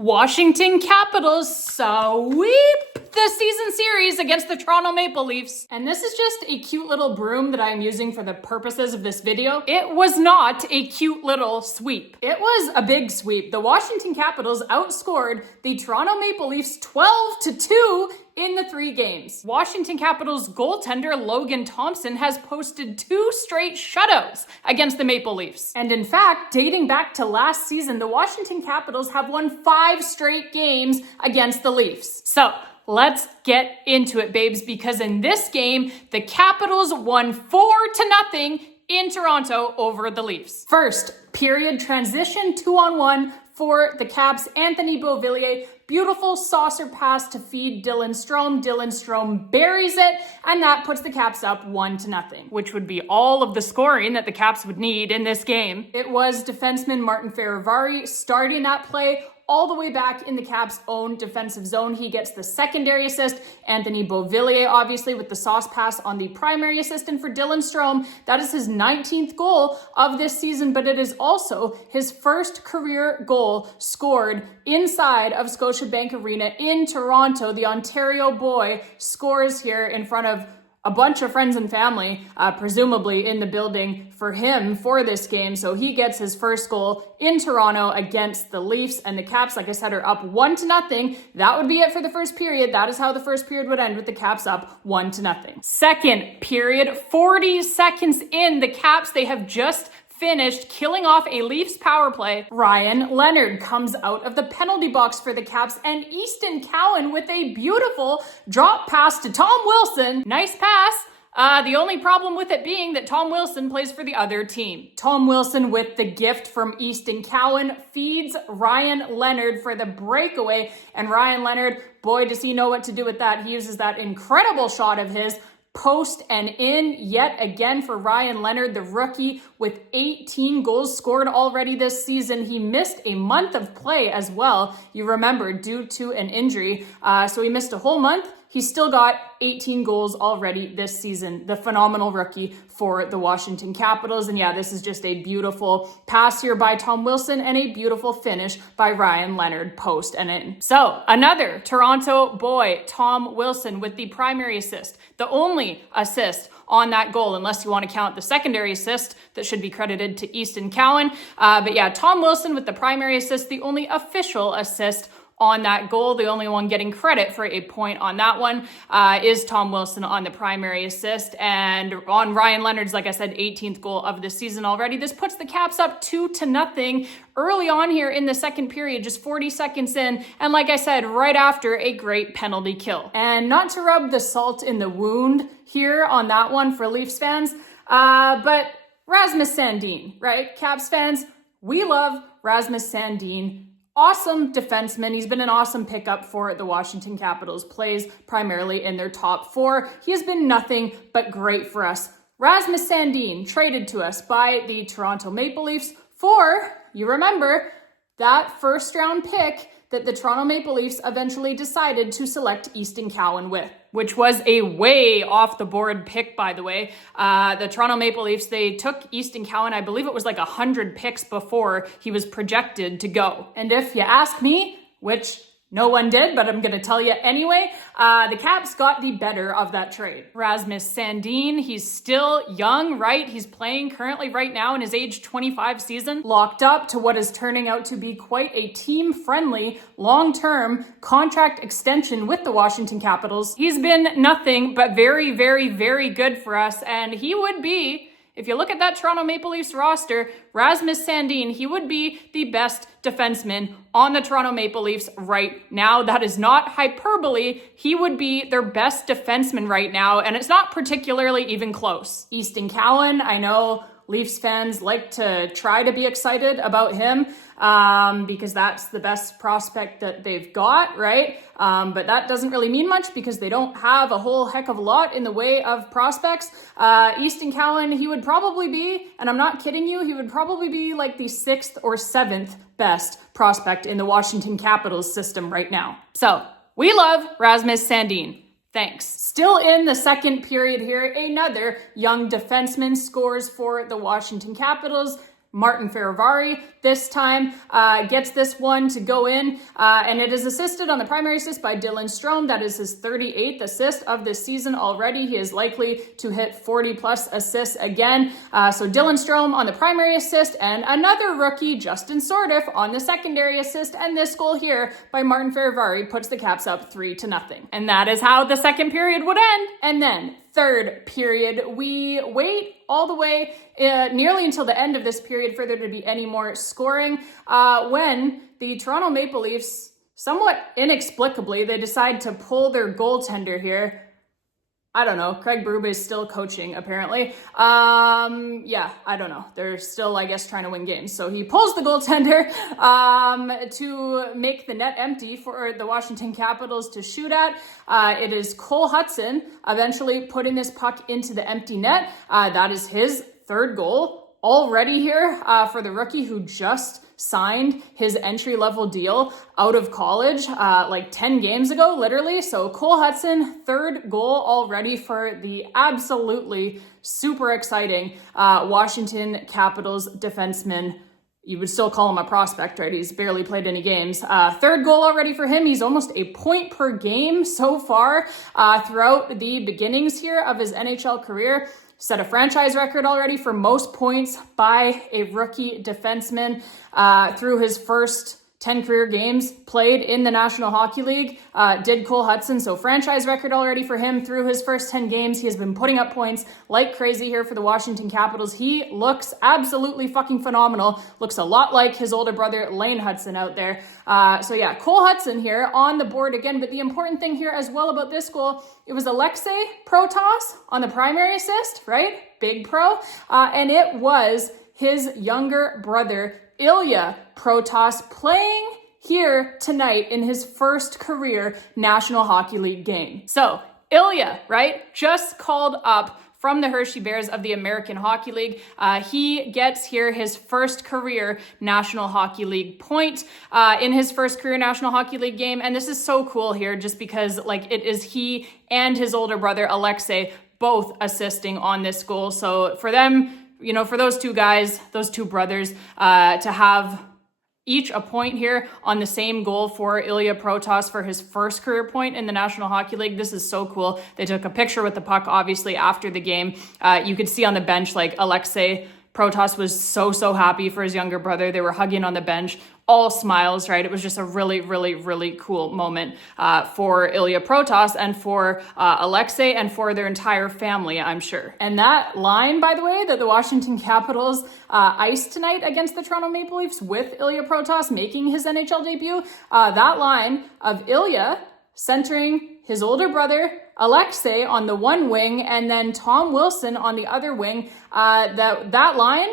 Washington Capitals sweep the season series against the Toronto Maple Leafs. And this is just a cute little broom that I'm using for the purposes of this video. It was not a cute little sweep. It was a big sweep. The Washington Capitals outscored the Toronto Maple Leafs 12-2 in the 3 games. Washington Capitals goaltender Logan Thompson has posted 2 straight shutouts against the Maple Leafs. And in fact, dating back to last season, the Washington Capitals have won 5 straight games against the Leafs. So let's get into it, babes, because in this game, the Capitals won 4-0 in Toronto over the Leafs. First period transition 2-on-1 for the Caps. Anthony Beauvillier, beautiful saucer pass to feed Dylan Strome. Dylan Strome buries it, and that puts the Caps up 1-0, which would be all of the scoring that the Caps would need in this game. It was defenseman Martin Fehervary starting that play all the way back in the Caps' own defensive zone. He gets the secondary assist. Anthony Beauvillier, obviously, with the sauce pass on the primary assist. And for Dylan Strome, that is his 19th goal of this season, but it is also his first career goal scored inside of Scotiabank Arena in Toronto. The Ontario boy scores here in front of a bunch of friends and family, presumably in the building for him for this game. So he gets his first goal in Toronto against the Leafs, and the Caps, like I said, are up 1-0. That would be it for the first period. That is how the first period would end, with the Caps up 1-0. Second period, 40 seconds in, the Caps, they have just finished killing off a Leafs power play. Ryan Leonard comes out of the penalty box for the Caps, and Easton Cowan with a beautiful drop pass to Tom Wilson. Nice pass. The only problem with it being that Tom Wilson plays for the other team. Tom Wilson with the gift from Easton Cowan feeds Ryan Leonard for the breakaway, and Ryan Leonard, boy, does he know what to do with that. He uses that incredible shot of his, post and in yet again for Ryan Leonard, the rookie with 18 goals scored already this season. He missed a month of play as well, you remember, due to an injury. So he missed a whole month. He's still got 18 goals already this season. The phenomenal rookie for the Washington Capitals. And yeah, this is just a beautiful pass here by Tom Wilson and a beautiful finish by Ryan Leonard, post and in. So another Toronto boy, Tom Wilson, with the primary assist, the only assist on that goal, unless you want to count the secondary assist that should be credited to Easton Cowan. But yeah, Tom Wilson with the primary assist, the only official assist on that goal. The only one getting credit for a point on that one is Tom Wilson on the primary assist. And on Ryan Leonard's, like I said, 18th goal of the season already. This puts the Caps up 2-0 early on here in the second period, just 40 seconds in. And like I said, right after a great penalty kill. And not to rub the salt in the wound here on that one for Leafs fans, but Rasmus Sandin, right? Caps fans, we love Rasmus Sandin. Awesome defenseman. He's been an awesome pickup for the Washington Capitals. Plays primarily in their top 4. He has been nothing but great for us. Rasmus Sandin traded to us by the Toronto Maple Leafs for, you remember, that first round pick that the Toronto Maple Leafs eventually decided to select Easton Cowan with, which was a way off the board pick, by the way. The Toronto Maple Leafs, they took Easton Cowan, I believe it was like 100 picks before he was projected to go. And if you ask me, which no one did, but I'm going to tell you anyway, the Caps got the better of that trade. Rasmus Sandin, he's still young, right? He's playing currently right now in his age 25 season, locked up to what is turning out to be quite a team-friendly, long-term contract extension with the Washington Capitals. He's been nothing but very, very, very good for us, and he would be, if you look at that Toronto Maple Leafs roster, Rasmus Sandin, he would be the best defenseman on the Toronto Maple Leafs right now. That is not hyperbole. He would be their best defenseman right now, and it's not particularly even close. Easton Cowan, I know Leafs fans like to try to be excited about him because that's the best prospect that they've got, right? But that doesn't really mean much because they don't have a whole heck of a lot in the way of prospects. Easton Cowan, he would probably be, and I'm not kidding you, he would probably be like the 6th or 7th best prospect in the Washington Capitals system right now. So we love Rasmus Sandin. Thanks. Still in the second period here, another young defenseman scores for the Washington Capitals. Martin Fehervary, this time, gets this one to go in, and it is assisted on the primary assist by Dylan Strome. That is his 38th assist of this season already. He is likely to hit 40 plus assists again. So Dylan Strome on the primary assist, and another rookie, Justin Sordiff, on the secondary assist, and this goal here by Martin Fehervary puts the Caps up 3-0. And that is how the second period would end. And then third period, we wait all the way nearly until the end of this period for there to be any more scoring, when the Toronto Maple Leafs, somewhat inexplicably, they decide to pull their goaltender here. I don't know. Craig Berube is still coaching, apparently. Yeah, I don't know. They're still, I guess, trying to win games. So he pulls the goaltender to make the net empty for the Washington Capitals to shoot at. It is Cole Hutson eventually putting this puck into the empty net. That is his third goal already here for the rookie who just signed his entry-level deal out of college like 10 games ago, literally. So Cole Hutson, third goal already for the absolutely super exciting Washington Capitals defenseman. You would still call him a prospect, right? He's barely played any games. Third goal already for him. He's almost a point per game so far throughout the beginnings here of his NHL career. Set a franchise record already for most points by a rookie defenseman through his first 10 career games played in the National Hockey League, did Cole Hutson. So franchise record already for him through his first 10 games. He has been putting up points like crazy here for the Washington Capitals. He looks absolutely fucking phenomenal. Looks a lot like his older brother, Lane Hutson, out there. So yeah, Cole Hutson here on the board again. But the important thing here as well about this goal, it was Alex Protas on the primary assist, right? Big pro. And it was his younger brother, Ilya Protas, playing here tonight in his first career National Hockey League game. So Ilya, right, just called up from the Hershey Bears of the American Hockey League. He gets here his first career National Hockey League point in his first career National Hockey League game. And this is so cool here just because like it is he and his older brother, Alexei, both assisting on this goal. So for them, you know, for those two guys, those two brothers, to have each a point here on the same goal for Ilya Protas for his first career point in the National Hockey League. This is so cool. They took a picture with the puck, obviously, after the game. You could see on the bench, like, Alexei Protas was so happy for his younger brother. They were hugging on the bench, all smiles, right? It was just a really cool moment for Ilya Protas and for Alexei and for their entire family, I'm sure. And that line, by the way, that the Washington Capitals iced tonight against the Toronto Maple Leafs with Ilya Protas making his NHL debut, that line of Ilya centering his older brother, Alexei, on the one wing, and then Tom Wilson on the other wing. That line,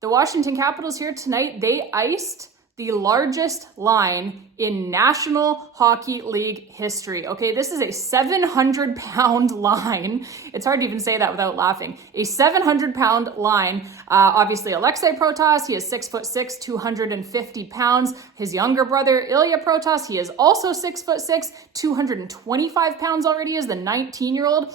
the Washington Capitals here tonight, they iced the largest line in National Hockey League history. Okay, this is a 700-pound line. It's hard to even say that without laughing. A 700-pound line. Obviously, Alexei Protas, he is 6'6", 250 pounds. His younger brother, Ilya Protas, he is also 6'6", 225 pounds already as the 19-year-old.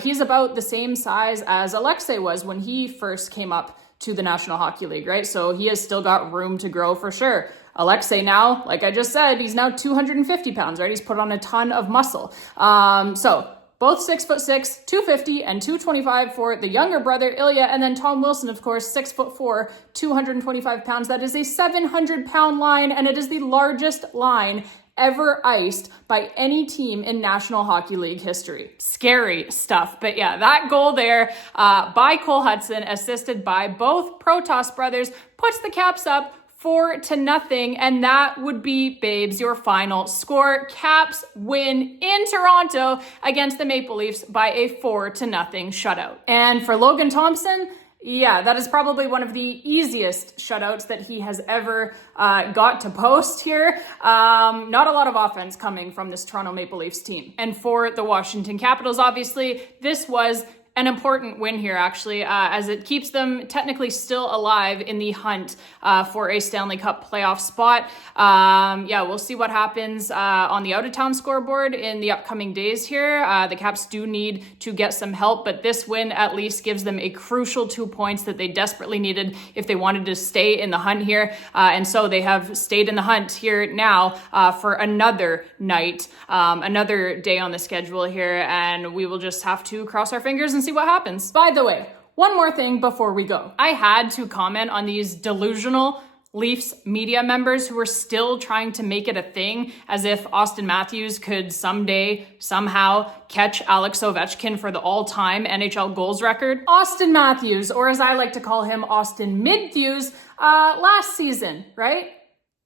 He's about the same size as Alexei was when he first came up to the National Hockey League, right? So he has still got room to grow for sure. Alexei now, like I just said, he's now 250 pounds, right? He's put on a ton of muscle. So both 6'6", 250 and 225 for the younger brother, Ilya, and then Tom Wilson, of course, 6'4", 225 pounds. That is a 700-pound line, and it is the largest line ever iced by any team in National Hockey League history. Scary stuff. But yeah, that goal there by Cole Hutson, assisted by both Protas brothers, puts the Caps up 4-0, and that would be, babes, your final score. Caps win in Toronto against the Maple Leafs by a 4-0 shutout. And for Logan Thompson, yeah, that is probably one of the easiest shutouts that he has ever got to post here. Not a lot of offense coming from this Toronto Maple Leafs team. And for the Washington Capitals, obviously, this was an important win here, actually, as it keeps them technically still alive in the hunt for a Stanley Cup playoff spot. We'll see what happens on the out-of-town scoreboard in the upcoming days here. The Caps do need to get some help, but this win at least gives them a crucial 2 points that they desperately needed if they wanted to stay in the hunt here. And so they have stayed in the hunt here now for another night, another day on the schedule here, and we will just have to cross our fingers and see what happens. By the way, one more thing before we go. I had to comment on these delusional Leafs media members who are still trying to make it a thing as if Austin Matthews could someday, somehow catch Alex Ovechkin for the all-time NHL goals record. Austin Matthews, or as I like to call him, Austin Midthews, last season, right?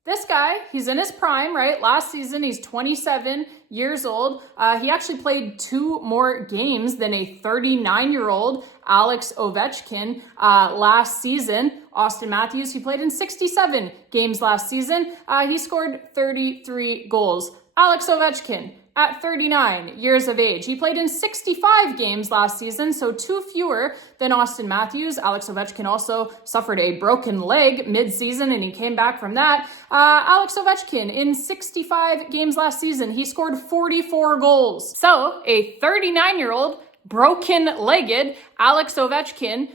This guy, he's in his prime, right? Last season, he's 27 years old. He actually played 2 more games than a 39-year-old Alex Ovechkin last season. Austin Matthews, he played in 67 games last season. He scored 33 goals. Alex Ovechkin, at 39 years of age. He played in 65 games last season, so 2 fewer than Austin Matthews. Alex Ovechkin also suffered a broken leg mid-season, and he came back from that. Alex Ovechkin, in 65 games last season, he scored 44 goals. So, a 39-year-old, broken-legged Alex Ovechkin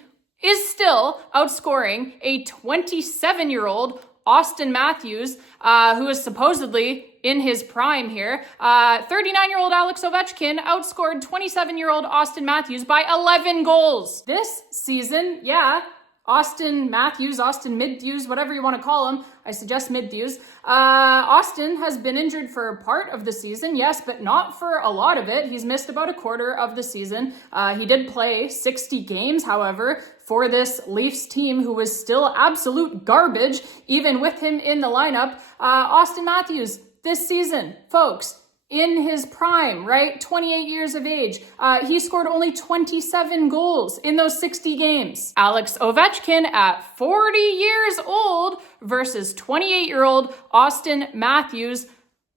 is still outscoring a 27-year-old Austin Matthews, who is supposedly in his prime here. 39-year-old Alex Ovechkin outscored 27-year-old Austin Matthews by 11 goals. This season, Austin Matthews, Austin Midthews, whatever you want to call him. I suggest Midthews. Austin has been injured for part of the season, yes, but not for a lot of it. He's missed about a quarter of the season. He did play 60 games, however, for this Leafs team who was still absolute garbage, even with him in the lineup. Austin Matthews, this season, folks, in his prime, right? 28 years of age. He scored only 27 goals in those 60 games. Alex Ovechkin at 40 years old versus 28-year-old Austin Matthews.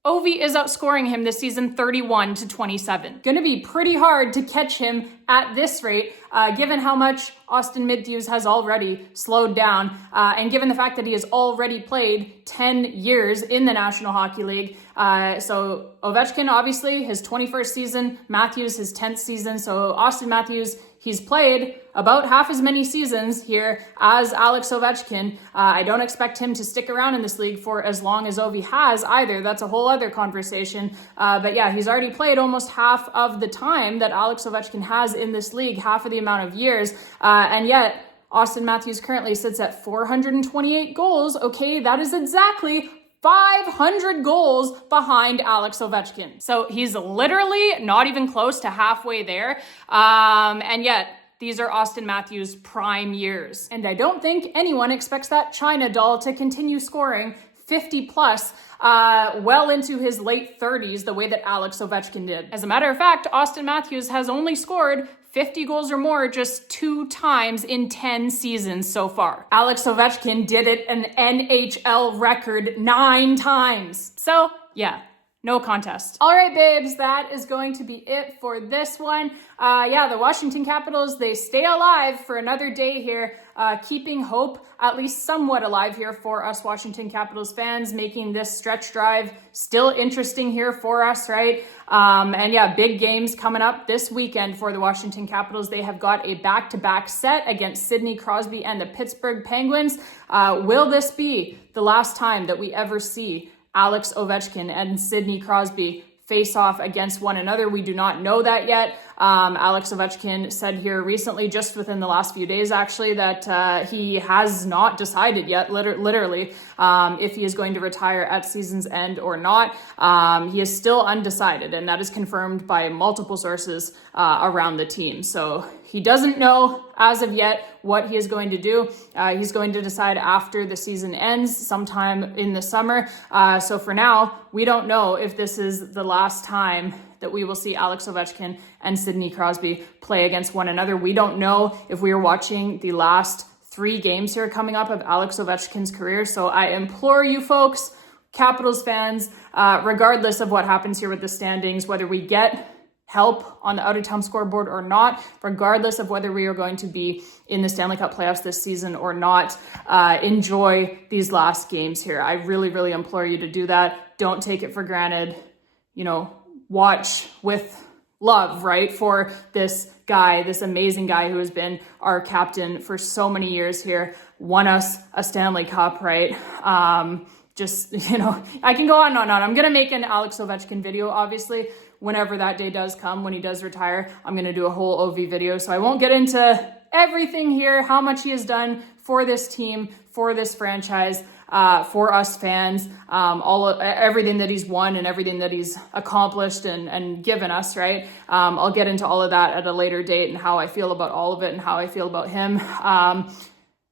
Ovi is outscoring him this season 31-27. Gonna be pretty hard to catch him at this rate, given how much Austin Midthews has already slowed down, and given the fact that he has already played 10 years in the National Hockey League. So Ovechkin, obviously, his 21st season, Matthews, his 10th season. So Austin Matthews, he's played about half as many seasons here as Alex Ovechkin. I don't expect him to stick around in this league for as long as Ovi has either. That's a whole other conversation. But yeah, he's already played almost half of the time that Alex Ovechkin has in this league, half of the amount of years. And yet, Austin Matthews currently sits at 428 goals. Okay, that is exactly 500 goals behind Alex Ovechkin. So he's literally not even close to halfway there. And yet, these are Austin Matthews' prime years. And I don't think anyone expects that China doll to continue scoring 50 plus well into his late 30s the way that Alex Ovechkin did. As a matter of fact, Austin Matthews has only scored 50 goals or more just 2 times in 10 seasons so far. Alex Ovechkin did it an NHL record 9 times. So, yeah. No contest. All right, babes, that is going to be it for this one. The Washington Capitals, they stay alive for another day here, keeping hope at least somewhat alive here for us Washington Capitals fans, making this stretch drive still interesting here for us, right? Big games coming up this weekend for the Washington Capitals. They have got a back-to-back set against Sidney Crosby and the Pittsburgh Penguins. Will this be the last time that we ever see Alex Ovechkin and Sidney Crosby face off against one another? We do not know that yet. Alex Ovechkin said here recently, just within the last few days actually, that he has not decided yet, literally, if he is going to retire at season's end or not. He is still undecided, and that is confirmed by multiple sources around the team. So he doesn't know as of yet what he is going to do. He's going to decide after the season ends, sometime in the summer. So for now, we don't know if this is the last time that we will see Alex Ovechkin and Sidney Crosby play against one another. We don't know if we are watching the last 3 games here coming up of Alex Ovechkin's career. So I implore you folks, Capitals fans, regardless of what happens here with the standings, whether we get help on the out-of-town scoreboard or not, regardless of whether we are going to be in the Stanley Cup playoffs this season or not. Enjoy these last games here. I really, really implore you to do that. Don't take it for granted. Watch with love, right, for this guy, this amazing guy who has been our captain for so many years here, won us a Stanley Cup, right? I can go on and on and on. I'm going to make an Alex Ovechkin video, obviously, whenever that day does come, when he does retire. I'm going to do a whole OV video, so I won't get into everything here, how much he has done for this team, for this franchise, for us fans, everything that he's won and everything that he's accomplished and given us, right? I'll get into all of that at a later date and how I feel about all of it and how I feel about him.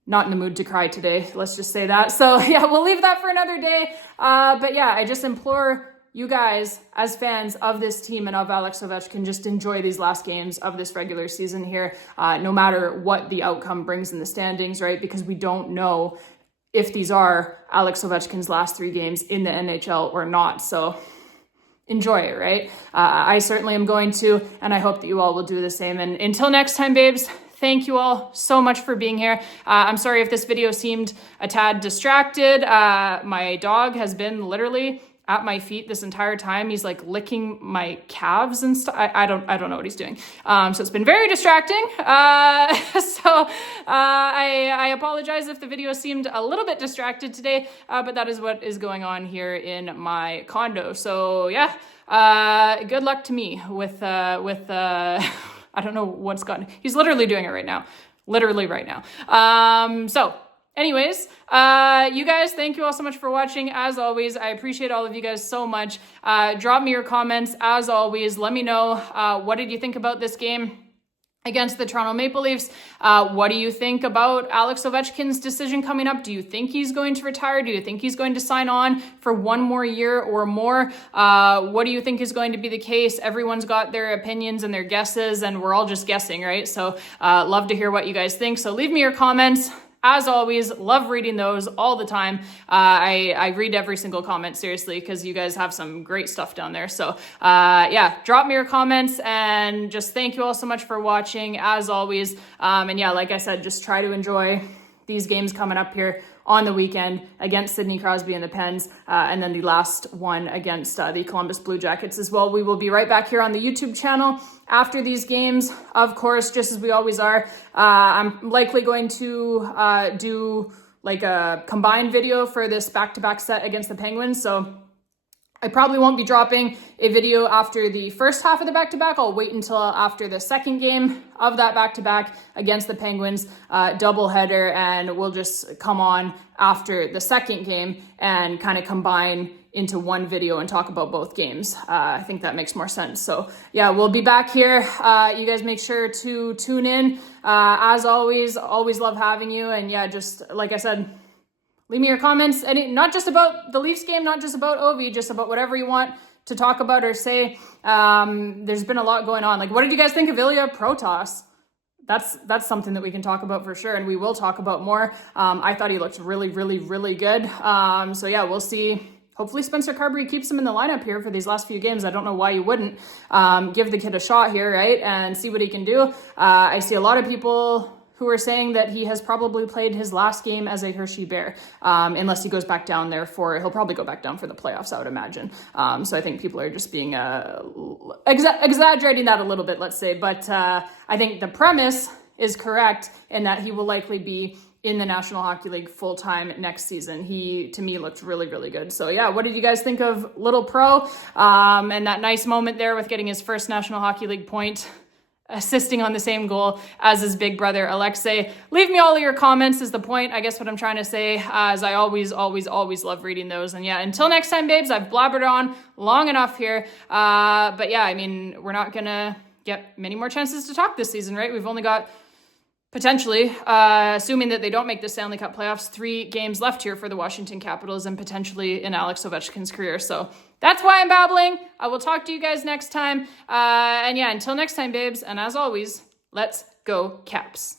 Not in the mood to cry today, let's just say that. So yeah, we'll leave that for another day. But yeah, I just implore you guys as fans of this team and of Alex Ovechkin, just enjoy these last games of this regular season here, no matter what the outcome brings in the standings, right? Because we don't know if these are Alex Ovechkin's last 3 games in the NHL or not. So enjoy it, right? I certainly am going to, and I hope that you all will do the same. And until next time, babes, thank you all so much for being here. I'm sorry if this video seemed a tad distracted. My dog has been literally at my feet this entire time. He's like licking my calves and stuff. I don't know what he's doing. So it's been very distracting. I apologize if the video seemed a little bit distracted today, but that is what is going on here in my condo. So yeah, good luck to me with I don't know what's gotten, he's literally doing it right now. Literally right now. Anyways, you guys, thank you all so much for watching. As always, I appreciate all of you guys so much. Drop me your comments. As always, let me know, what did you think about this game against the Toronto Maple Leafs? What do you think about Alex Ovechkin's decision coming up? Do you think he's going to retire? Do you think he's going to sign on for 1 more year or more? What do you think is going to be the case? Everyone's got their opinions and their guesses, and we're all just guessing, right? So love to hear what you guys think. So leave me your comments. As always, love reading those all the time. I read every single comment, seriously, because you guys have some great stuff down there. So yeah, drop me your comments, and just thank you all so much for watching, as always. And yeah, like I said, just try to enjoy these games coming up here on the weekend against Sidney Crosby and the Pens, and then the last one against the Columbus Blue Jackets as well. We will be right back here on the YouTube channel after these games, of course, just as we always are. I'm likely going to do like a combined video for this back-to-back set against the Penguins, so I probably won't be dropping a video after the first half of the back-to-back. I'll wait until after the second game of that back-to-back against the Penguins, doubleheader, and we'll just come on after the second game and kind of combine into one video and talk about both games. I think that makes more sense. So yeah, we'll be back here. You guys make sure to tune in. As always love having you. And yeah, just like I said, leave me your comments, and not just about the Leafs game, not just about Ovi, just about whatever you want to talk about or say. There's been a lot going on. Like, what did you guys think of Ilya Protas? That's something that we can talk about for sure, and we will talk about more. I thought he looked really, really, really good. So yeah, we'll see. Hopefully Spencer Carberry keeps him in the lineup here for these last few games. I don't know why you wouldn't. Give the kid a shot here, right, and see what he can do. I see a lot of people who are saying that he has probably played his last game as a Hershey Bear, unless he goes back down there he'll probably go back down for the playoffs, I would imagine. So I think people are just being, exaggerating that a little bit, let's say. But I think the premise is correct in that he will likely be in the National Hockey League full-time next season. He, to me, looked really, really good. So yeah, what did you guys think of Little Pro? And that nice moment there with getting his first National Hockey League point, assisting on the same goal as his big brother, Alexei. Leave me all of your comments is the point, I guess what I'm trying to say, as I always love reading those. And yeah, until next time, babes, I've blabbered on long enough here. But yeah, I mean, we're not going to get many more chances to talk this season, right? We've only got potentially, assuming that they don't make the Stanley Cup playoffs, 3 games left here for the Washington Capitals and potentially in Alex Ovechkin's career. So that's why I'm babbling. I will talk to you guys next time. And yeah, until next time, babes. And as always, let's go Caps.